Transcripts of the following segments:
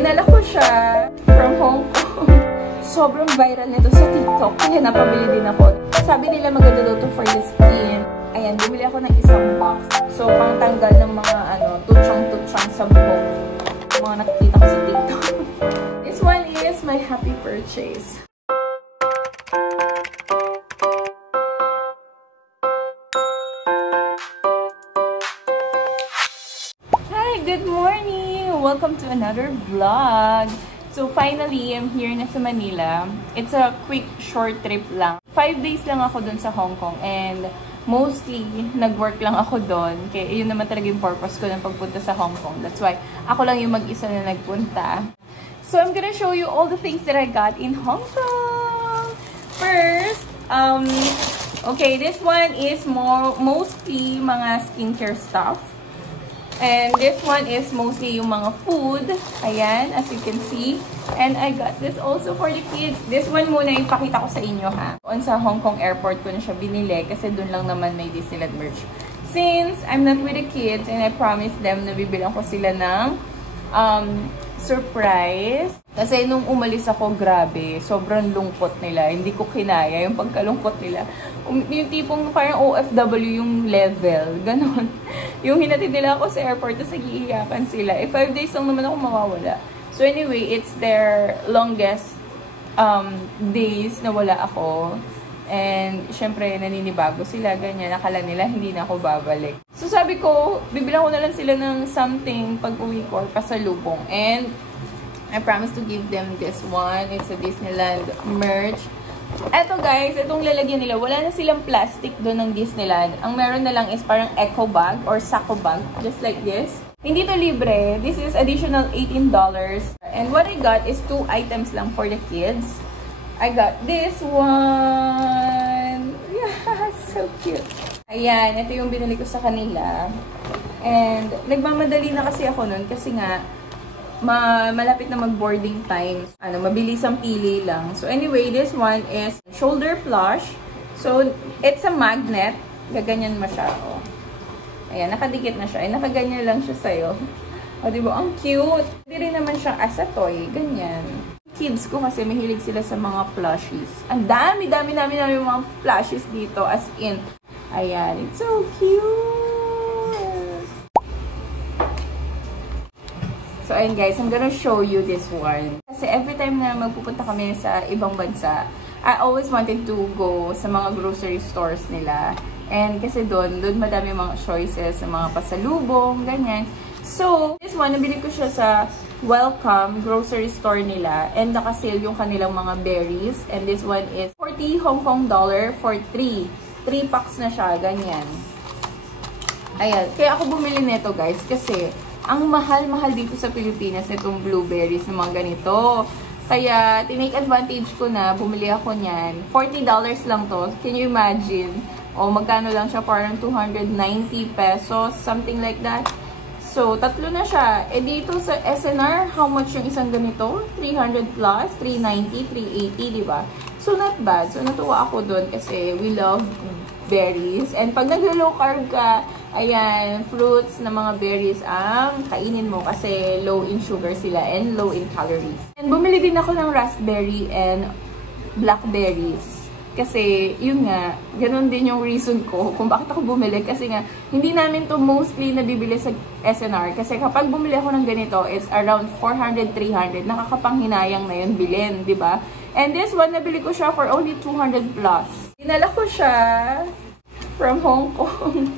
Dinala ko siya from Hong Kong. Sobrang viral nito sa TikTok. Kaya napabili din ako. Sabi nila maganda daw to for the skin. Ayan, bumili ako ng isang box. So, pangtanggal ng mga tutsang-tutsang sa buhok. Mga nakikita ko sa TikTok. This one is my happy purchase. Hi, good morning! Welcome to another vlog. So finally, I'm here na sa Manila. It's a quick, short trip lang. 5 days lang ako dun sa Hong Kong and mostly, nag-work lang ako dun. Kaya yun naman talaga yung purpose ko ng pagpunta sa Hong Kong. That's why ako lang yung mag-isa na nagpunta. So I'm gonna show you all the things that I got in Hong Kong. First, okay, this one is mostly mga skincare stuff. And this one is mostly yung mga food. Ayan, as you can see. And I got this also for the kids. This one muna yung pakita ko sa inyo ha. On sa Hong Kong airport ko na siya binili kasi dun lang naman may Disneyland merch. Since I'm not with the kids and I promised them na bibilang ko sila ng surprise. Kasi nung umalis ako, grabe, sobrang lungkot nila. Hindi ko kinaya yung pagkalungkot nila. Yung tipong parang OFW yung level. Ganon. Yung hinatid nila ako sa airport, tapos nag-iiyakan sila. 5 days lang naman ako mawawala. So anyway, it's their longest days na wala ako. And syempre, naninibago sila, ganyan. Akala nila, hindi na ako babalik. So sabi ko, bibilang ko na lang sila ng something pag-uwi ko or pasalubong. And I promise to give them this one. It's a Disneyland merch. Eto guys, itong lalagyan nila, wala na silang plastic doon ng Disneyland. Ang meron na lang is parang eco bag or sacco bag. Just like this. Hindi to libre. This is additional $18. And what I got is 2 items lang for the kids. I got this one. Yeah, so cute. Ayan, ito yung binili ko sa kanila. And nagmamadali na kasi ako nun kasi nga malapit na mag-boarding time. Mabilis ang pili lang. So anyway, this one is shoulder plush. So it's a magnet. Gaganyan mo siya. Oh. Ayan, nakadikit na siya. Ay, nakaganyan lang siya sa'yo. O, diba? Ang cute. Hindi rin naman siyang as a toy. Ganyan. Kids ko kasi mahilig sila sa mga plushies. Ang dami mga plushies dito. As in. Ayan. It's so cute. So, ayun guys. I'm gonna show you this one. Kasi every time na magpupunta kami sa ibang bansa, I always wanted to go sa mga grocery stores nila. And kasi doon madami mga choices sa mga pasalubong, ganyan. So, this one, nabili ko siya sa Welcome grocery store nila. And naka-sale yung kanilang mga berries. And this one is 40 Hong Kong dollar for 3. 3 packs na siya, ganyan. Ayan. Kaya ako bumili nito guys. Kasi, ang mahal-mahal dito sa Pilipinas nitong blueberries ng mga ganito. Kaya, tinake advantage ko na. Bumili ako niyan. $40 lang to. Can you imagine? O, magkano lang siya? Parang 290 pesos. Something like that. So, tatlo na siya. Eh, dito sa SNR, how much yung isang ganito? 300 plus, 390, 380, di ba? So, not bad. So, natuwa ako dun kasi we love berries. And pag nag-low carb ka, ayan, fruits na mga berries ang kainin mo kasi low in sugar sila and low in calories. And bumili din ako ng raspberry and blackberries. Kasi, yun nga, ganun din yung reason ko kung bakit ako bumili. Kasi nga, hindi namin to mostly nabibili sa SNR. Kasi kapag bumili ako ng ganito, it's around 400, 300. Nakakapanghinayang na yun bilhin, di ba? And this one, nabili ko siya for only 200 plus. Dinala ko siya from Hong Kong.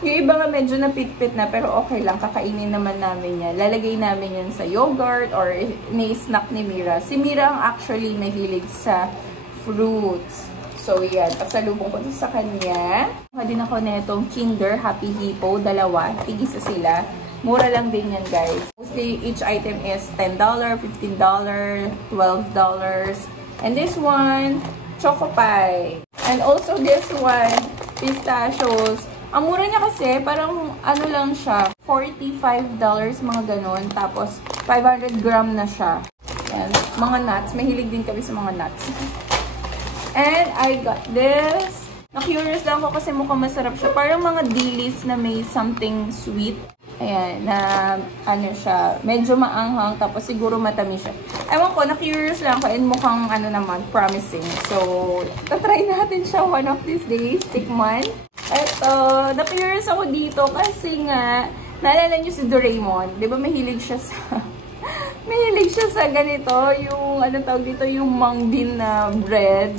Yung iba nga medyo napitpit na, pero okay lang. Kakainin naman namin yan. Lalagay namin yan sa yogurt or ni-snack ni Mira. Si Mira ang actually mahilig sa fruits. So, yan. Pasalubong ko sa kanya. Kuha din ako na itong Kinder Happy Hippo. Dalawa. Tig-isa sila. Mura lang din yan, guys. Mostly, each item is $10, $15, $12. And this one, Choco Pie. And also this one, pistachios. Ang mura niya kasi, parang ano lang siya, $45, mga ganun. Tapos, 500 gram na siya. Yan. Mga nuts. Mahilig din kami sa mga nuts. And I got this. Na-curious lang ako kasi mukhang masarap siya. Parang mga dilis na may something sweet. Ayan, na ano siya, medyo maanghang, tapos siguro matamis siya. Ewan ko, na-curious lang ako and mukhang ano naman, promising. So, tatry natin siya one of these days, tikman. Eto, na-curious ako dito kasi nga, naalala niyo si Doraemon, di ba mahilig siya sa, mahilig siya sa ganito, yung, ano tawag dito, yung mung bean na bread.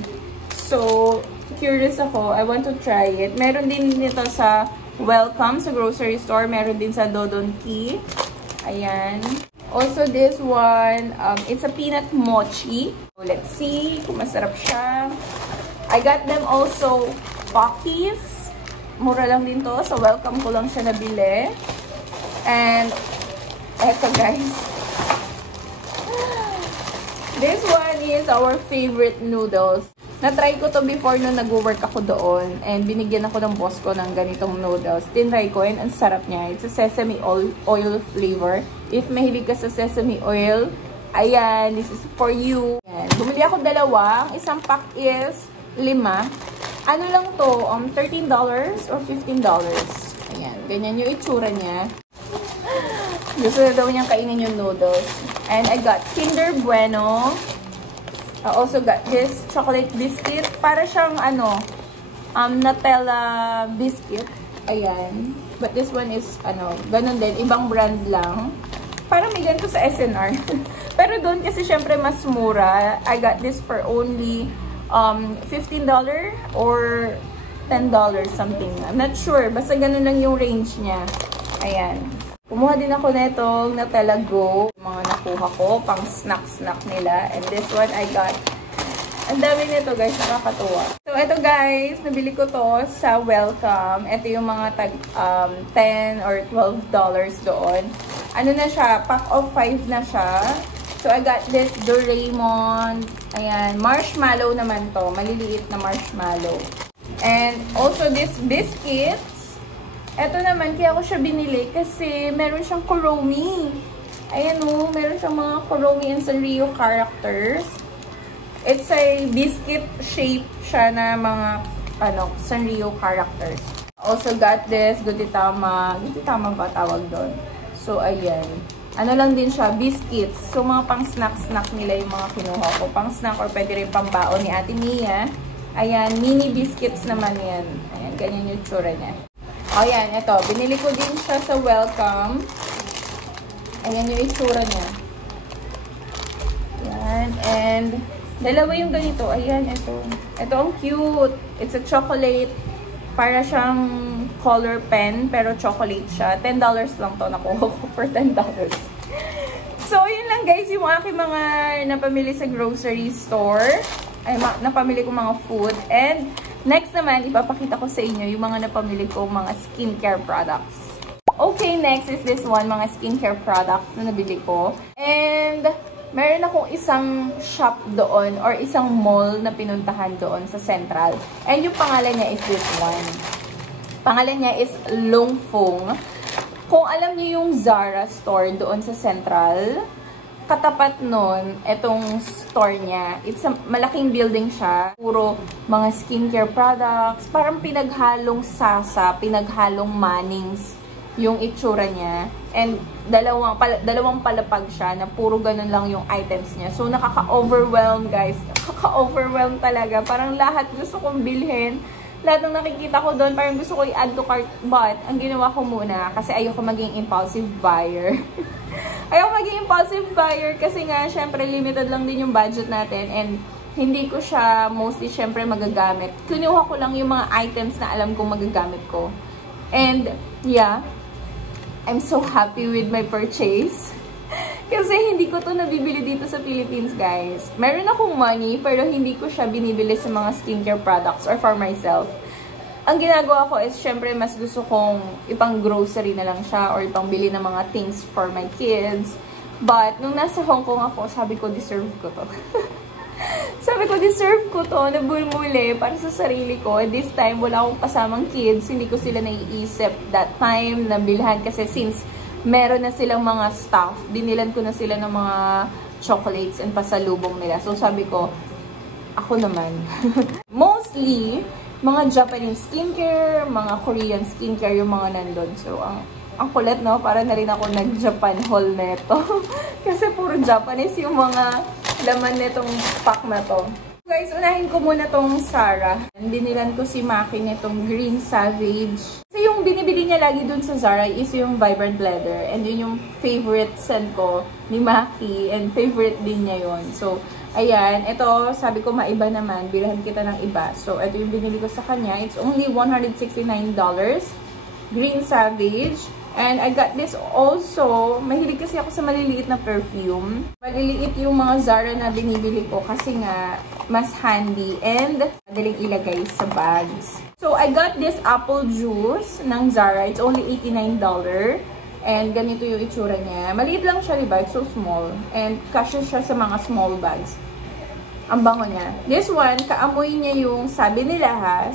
So, curious ako, I want to try it. Meron din nito sa Welcome sa grocery store. Meron din sa Dodonki. Ayan. Also, this one, it's a peanut mochi. So, let's see kung masarap siya. I got them also Pockies. Mura lang din to. So, Welcome ko lang siya nabili. And, eto guys. This one is our favorite noodles. Na-try ko to before nung nag-work ako doon. And binigyan ako ng boss ko ng ganitong noodles. Tinry ko and ang sarap niya. It's a sesame oil flavor. If mahilig ka sa sesame oil, ayan, this is for you. Ayan. Bumili ako dalawa. Isang pack is 5. Ano lang to? $13 or $15. Ayan. Ganyan yung itsura niya. Gusto na daw niyang kainin yung noodles. And I got Kinder Bueno. I also got this chocolate biscuit. Para siyang ano, Nutella biscuit. Ayan. But this one is, ano, ganun din. Ibang brand lang. Parang may ganito sa SNR. Pero doon kasi syempre mas mura. I got this for only $15 or $10 something. I'm not sure. Basta ganun lang yung range niya. Ayan. Kumuha din ako netong Nutella Go. Mga nakuha ko, pang snack-snack nila. And this one I got. Ang dami nito guys, nakakatuwa. So ito guys, nabili ko to sa Welcome. Ito yung mga tag $10 or $12 doon. Ano na siya, pack of 5 na siya. So I got this Doraemon. Ayan, marshmallow naman to. Maliliit na marshmallow. And also this biscuits. Ito naman, kaya ako siya binili kasi meron siyang Kuromi. Ayan o, meron siyang mga Kuromi and Sanrio characters. It's a biscuit shape siya na mga ano, Sanrio characters. Also got this Gudetama. Gudetama ba tawag doon? So, ayan. Ano lang din siya, biscuits. So, mga pang snack-snack nila yung mga kinuha ko. Pang snack or pwede rin pang baon ni Ate Mia. Ayan, mini biscuits naman yan. Ayan, ganyan yung tsura niya. Ayan, ito. Binili ko din siya sa Welcome. Ayan yung itsura niya. Ayan. And, dalawa yung ganito. Ayan, ito. Ito ang cute. It's a chocolate. Para siyang color pen, pero chocolate siya. $10 lang to. Nakuha ko for $10. So, yun lang guys. Yung aking mga napamili sa grocery store. Ay, napamili ko mga food. And, next naman, ipapakita ko sa inyo yung mga napamili ko mga skincare products. Okay, next is this one, mga skincare products na nabili ko. And, meron akong isang shop doon or isang mall na pinuntahan doon sa Central. And yung pangalan niya is this one. Pangalan niya is Longfeng. Kung alam niyo yung Zara store doon sa Central, katapat nun, etong store niya, it's a malaking building siya. Puro mga skincare products. Parang pinaghalong Sasa, pinaghalong Mannings yung itsura niya. And dalawang palapag siya na puro ganun lang yung items niya. So, nakaka-overwhelm guys. Nakaka-overwhelm talaga. Parang lahat gusto kong bilhin. Lahat ng nakikita ko doon, parang gusto ko i-add to cart. But, ang ginawa ko muna, kasi ayoko maging impulsive buyer. Ayaw maging impulsive buyer kasi nga, syempre, limited lang din yung budget natin and hindi ko siya mostly, syempre, magagamit. Kinuha ko lang yung mga items na alam kong magagamit ko. And, yeah, I'm so happy with my purchase. Kasi hindi ko to nabibili dito sa Philippines, guys. Meron akong money, pero hindi ko siya binibili sa mga skincare products or for myself. Ang ginagawa ko is, syempre, mas gusto kong ipang grocery na lang siya or ipang bili ng mga things for my kids. But, nung nasa Hong Kong ako, sabi ko, deserve ko to. Sabi ko, deserve ko to, nabulmuli para sa sarili ko. And this time, wala akong kasamang kids. Hindi ko sila naiisip that time na bilhan. Kasi since meron na silang mga stuff, binilan ko na sila ng mga chocolates and pasalubong nila. So, sabi ko, ako naman. Mostly, mga Japanese skincare, mga Korean skincare yung mga nandun. So, Ang kulit, no? Para na rin ako nag-Japan haul neto. Kasi puro Japanese yung mga laman netong pack na to. Guys, unahin ko muna tong Zara. Binilan ko si Maki nitong Green Savage. Kasi yung binibili niya lagi dun sa Zara is yung Vibrant Leather. And yun yung favorite scent ko ni Maki. And favorite din niya yun. So, ayan. Ito, sabi ko maiba naman. Bilhan kita ng iba. So, ito yung binili ko sa kanya. It's only $169. Green Savage. And I got this also. Mahilig kasi ako sa maliliit na perfume. Maliliit yung mga Zara na binibili ko kasi nga mas handy and madaling ilagay sa bags. So I got this apple juice ng Zara. It's only $89. And ganito yung itsura niya. Maliit lang siya, diba? It's so small. And kasya siya sa mga small bags. Ang bango niya. This one, kaamoy niya yung, sabi nila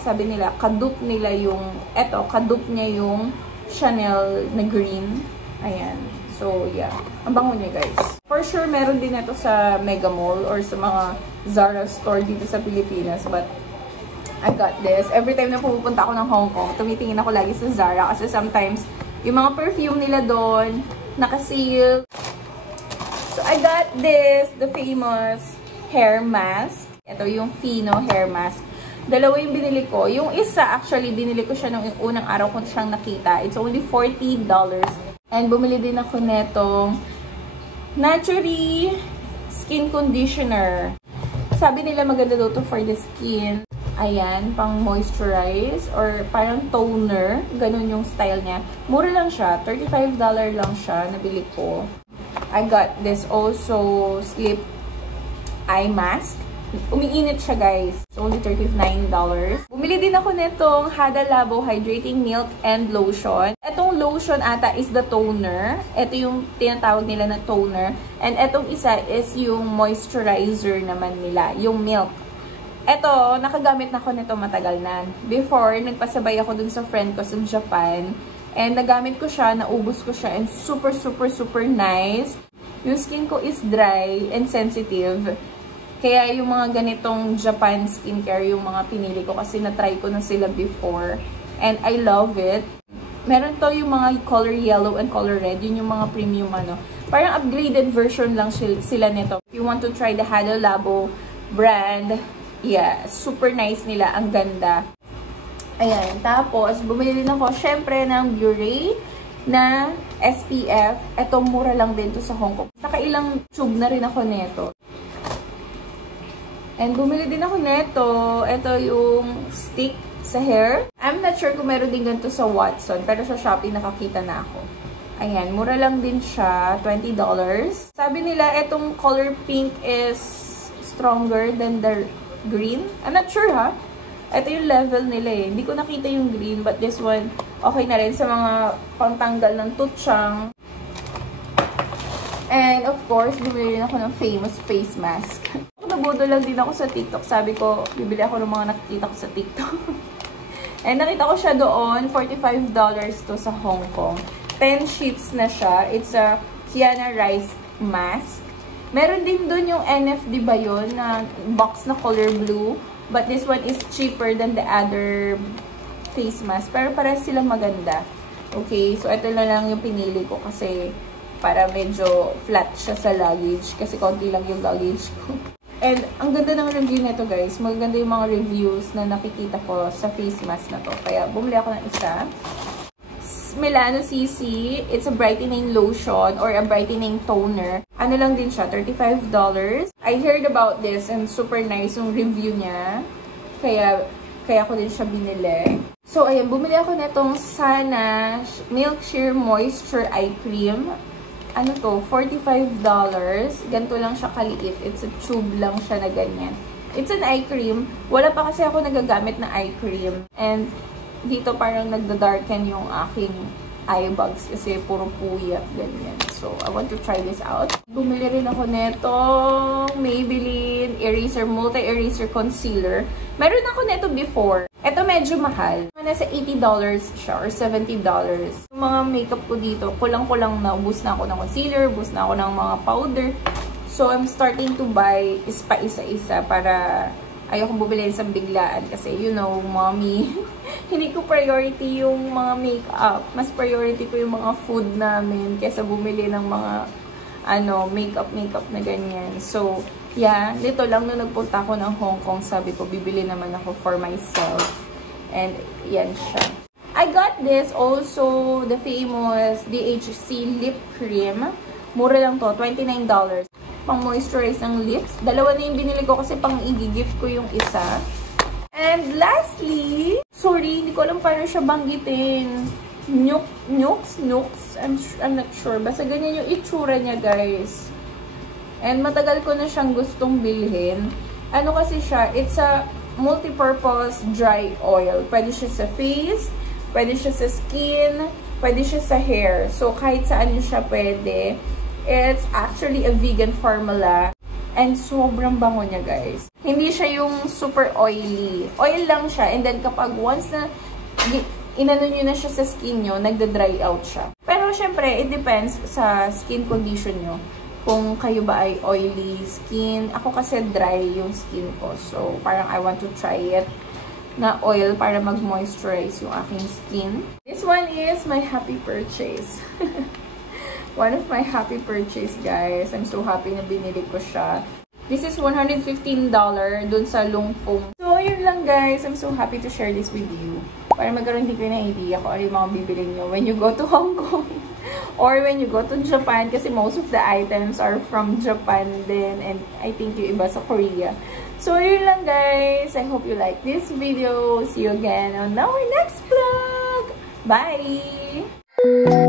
kadupe nila yung, kadupe niya yung Chanel na green. Ayan. So, yeah. Ang bango niya, guys. For sure, meron din ito sa Mega Mall or sa mga Zara store dito sa Pilipinas. But, I got this. Every time na pupunta ako ng Hong Kong, tumitingin ako lagi sa Zara kasi sometimes, yung mga perfume nila doon, naka-seal. So, I got this, the famous hair mask. Ito yung Fino hair mask. Dalawa yung binili ko. Yung isa, actually, binili ko siya nung unang araw ko siyang nakita. It's only $40. And bumili din ako netong Naturally Skin Conditioner. Sabi nila maganda daw to for the skin. Ayan, pang moisturize or parang toner. Ganun yung style niya. Mura lang siya. $35 lang siya. Nabili ko. I got this also sleep eye mask. Umiinit siya, guys. It's only $39. Bumili din ako nitong Hada Labo Hydrating Milk and Lotion. Etong lotion ata is the toner. Ito yung tinatawag nila na toner. And etong isa is yung moisturizer naman nila, yung milk. Ito, nakagamit na ako nito matagal na. Before, nagpasabay ako dun sa friend ko sa Japan. And nagamit ko siya, naubos ko siya, and super, super, super nice. Yung skin ko is dry and sensitive. Kaya yung mga ganitong Japan skincare, yung mga pinili ko kasi na-try ko na sila before. And I love it. Meron to yung mga color yellow and color red. Yun yung mga premium ano. Parang upgraded version lang sila nito. If you want to try the Hada Labo brand, yeah, super nice nila. Ang ganda. Ayan. Tapos, bumili din ako, syempre, ng Bure na SPF. Ito, mura lang din to sa Hong Kong. Nakailang tube na rin ako neto. And bumili din ako neto. Ito yung stick sa hair. I'm not sure kung meron din ganito sa Watson. Pero sa Shopee nakakita na ako. Ayan, mura lang din siya. $20. Sabi nila, itong color pink is stronger than the green. I'm not sure, ha? Ito yung level nila eh. Hindi ko nakita yung green. But this one, okay na rin sa mga pangtanggal ng tutsyang. And of course, bumili rin ako ng famous face mask. Nabodo lang din ako sa TikTok. Sabi ko, bibili ako ng mga nakikita ko sa TikTok. And nakita ko siya doon, $45 to sa Hong Kong. 10 sheets na siya. It's a Kiana Rice mask. Meron din doon yung NF, di ba yun? Na box na color blue. But this one is cheaper than the other face mask. Pero parehas silang maganda. Okay, so ito na lang yung pinili ko kasi para medyo flat siya sa luggage. Kasi konti lang yung luggage ko. And ang ganda ng review nito, guys. Maganda yung mga reviews na nakikita ko sa face mask na to. Kaya bumili ako ng isa. Milano CC. It's a brightening lotion or a brightening toner. Ano lang din siya, $35. I heard about this and super nice yung review niya. Kaya ko din siya binili. So, ayan. Bumili ako netong Sana Milk Sheer Moisture Eye Cream. Ano to? $45. Ganito lang siya kaliit. It's a tube lang siya na ganyan. It's an eye cream. Wala pa kasi ako nagagamit na eye cream. And dito parang nagda-darken yung aking eye bags kasi puro puyat, ganyan. So, I want to try this out. Bumili rin ako netong Maybelline Eraser Multi-Eraser Concealer. Meron ako neto before. Ito medyo mahal. Nasa $80 siya or $70. Yung mga makeup ko dito, kulang-kulang na. Ubus na ako ng concealer, ubus na ako ng mga powder. So, I'm starting to buy pa isa-isa para ayoko bumili sa biglaan kasi, you know, mommy, hindi ko priority yung mga makeup. Mas priority ko yung mga food namin kaysa bumili ng mga makeup na ganyan. So, yeah, dito lang nung nagpunta ako ng Hong Kong, sabi ko, bibili naman ako for myself. And, yan siya. I got this also, the famous DHC lip cream. Mura lang to, $29. Pang moisturize ng lips. Dalawa na yung binili ko kasi pang i-gift ko yung isa. And lastly, sorry, hindi ko alam paano siya banggitin. Nooks? I'm not sure. Basta ganyan yung itsura niya, guys. And matagal ko na siyang gustong bilhin. Ano kasi siya? It's a multi-purpose dry oil. Pwede siya sa face, pwede siya sa skin, pwede siya sa hair. So, kahit saan nyo siya pwede. It's actually a vegan formula. And sobrang bango niya, guys. Hindi siya yung super oily. Oil lang siya. And then, kapag once na inano nyo na siya sa skin nyo, nagda-dry out siya. Pero, syempre, it depends sa skin condition nyo. Kung kayo ba ay oily skin. Ako kasi dry yung skin ko. So, parang I want to try it na oil para mag-moisturize yung aking skin. This one is my happy purchase. One of my happy purchase, guys. I'm so happy na binili ko siya. This is $115 dun sa Longfeng. So, yun lang, guys. I'm so happy to share this with you. Para magkaroon din kayo na idea kung ano yung mga bibili nyo when you go to Hong Kong. Or when you go to Japan. Kasi most of the items are from Japan din. And I think yung iba sa Korea. So, yun lang, guys. I hope you like this video. See you again on our next vlog. Bye!